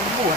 mvua.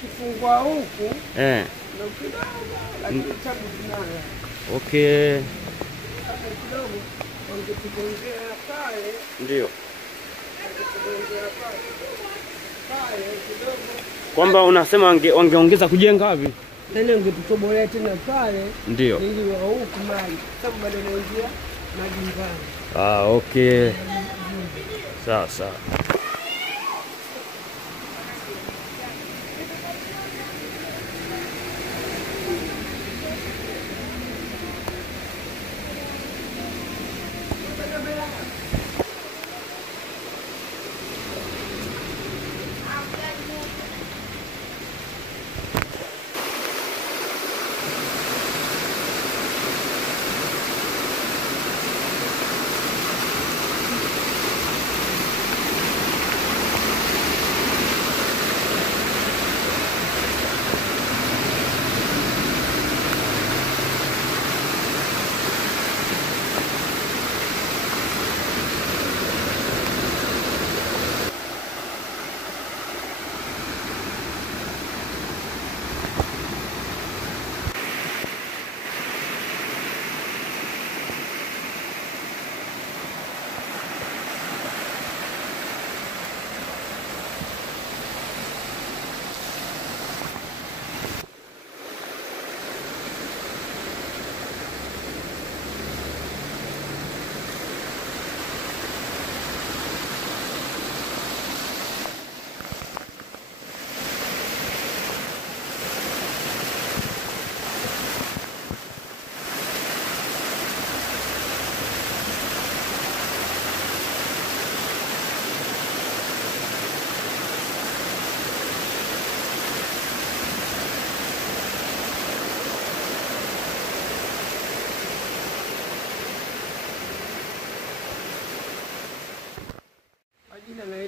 Kifungua huku. Ndio kidogo lakini chabu tunayo. Okay. Hapo kidogo ongea pale. Ndio. Ongea pale. Pale kidogo. Kwamba unasema wangeongeza kujenga wapi? Tena ungetutobolea tena pale. Ndio. Ili wa huku maji. Sababu bado naingia majumbani. Ah, okay. Sawa sawa.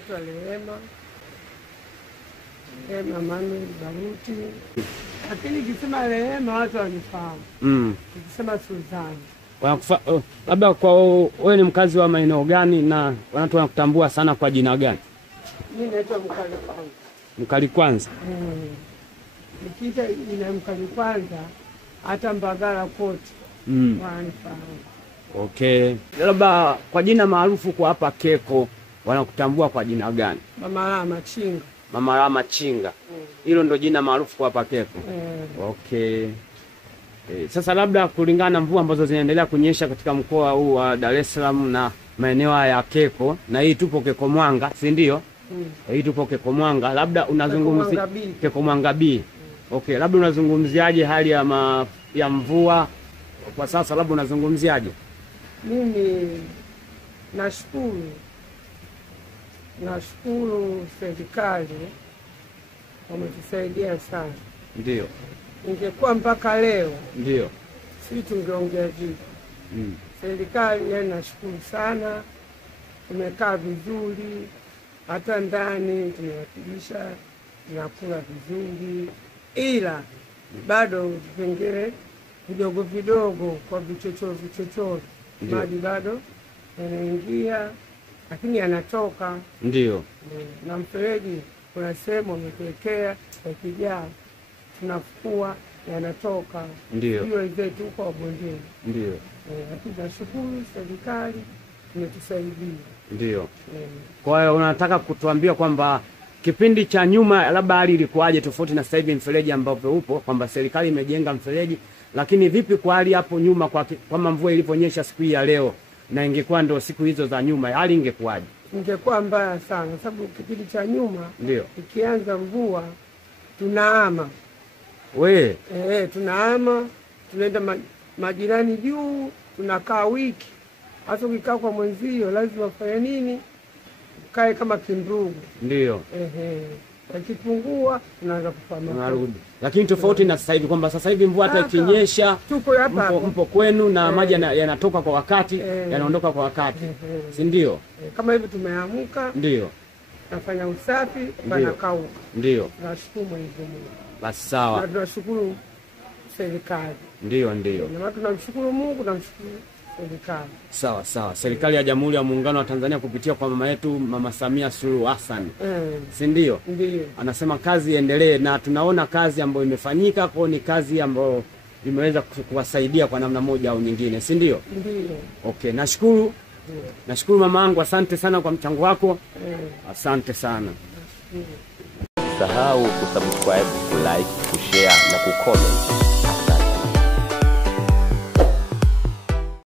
naitwa Rehema Manuel Baruti. Lakini kisema Rehema watu wanifahamu. Kisema Suzani. Labda kwa wewe ni mkazi wa maeneo gani na watu wanakutambua sana kwa jina gani? Mimi naitwa Mkali Kwanza. Mkali Kwanza? Nikiita ina Mkali Kwanza hata Mbagala kote wanifahamu. Okay. Labda kwa jina maarufu kwa hapa Keko wanakutambua kwa jina gani? Mama Rama Chinga. Mama Rama Chinga. Hilo ndo jina maarufu kwa hapa Keko. Okay. Sasa labda kulingana na mvua ambazo zinaendelea kunyesha katika mkoa huu wa Dar es Salaam na maeneo ya Keko, na hii tupo Keko Mwanga, si ndio? Hii tupo Keko Mwanga, labda unazungumzia Keko Mwanga B. Okay, labda unazungumziaje hali ya mvua kwa sasa, labda unazungumziaje? Mimi nashukuru serikali wametusaidia sana. Ndio. Ingekuwa mpaka leo ndio sisi tungeongea vipi? Serikali nashukuru sana, tumekaa vizuri, hata ndani tumewakilisha, tunakula vizuri, ila bado vingine vidogo vidogo kwa vichochoro maji bado yanaingia, lakini yanatoka. Ndio. Na mfereji kuna sehemu wametuwekea yakijaa tunafukua yanatoka. Ndio. Hiyo zetu kwa bondeni. Ndio. Lakini nashukuru serikali imetusaidia. Ndio. Kwa hiyo unataka kutuambia kwamba kipindi cha nyuma labda hali ilikuwaje tofauti na sasa hivi mfereji ambapo upo, kwamba serikali imejenga mfereji, lakini vipi kwa hali hapo nyuma kama mvua iliponyesha siku hii ya leo na ingekuwa ndio siku hizo za nyuma, hali ingekuwaje? Ingekuwa mbaya sana, sababu kipindi cha nyuma ndio ikianza mvua tunaama. Tunaama, tunaenda majirani juu, tunakaa wiki. Hasa ukikaa kwa mwenzio lazima ufanye nini? Kae kama kindugu. Ndio. Ikipungua tunaanza kufahamu. Lakini tofauti na sasa hivi kwamba sasa hivi mvua hata ikinyesha tuko hapa mpo kwenu na maji yanatoka kwa wakati, yanaondoka kwa wakati. Si ndio? Kama hivi tumeamka. Ndio. Nafanya usafi, panakauka. Ndio. Tunashukuru Mwenyezi Mungu. Basi sawa. Na tunashukuru serikali. Ndio. Na tunamshukuru Mungu, tunamshukuru serikali. Sawa. Serikali ya Jamhuri ya Muungano wa Tanzania kupitia kwa mama yetu Mama Samia Suluhu Hassan. Si ndio? Ndio. Anasema kazi iendelee, na tunaona kazi ambayo imefanyika, kwa ni kazi ambayo imeweza kuwasaidia kwa namna moja au nyingine, si ndio? Ndio. Okay, nashukuru. Nashukuru mamangu, asante sana kwa mchango wako. Asante sana. Usisahau kusubscribe, kulike, kushare na kucomment.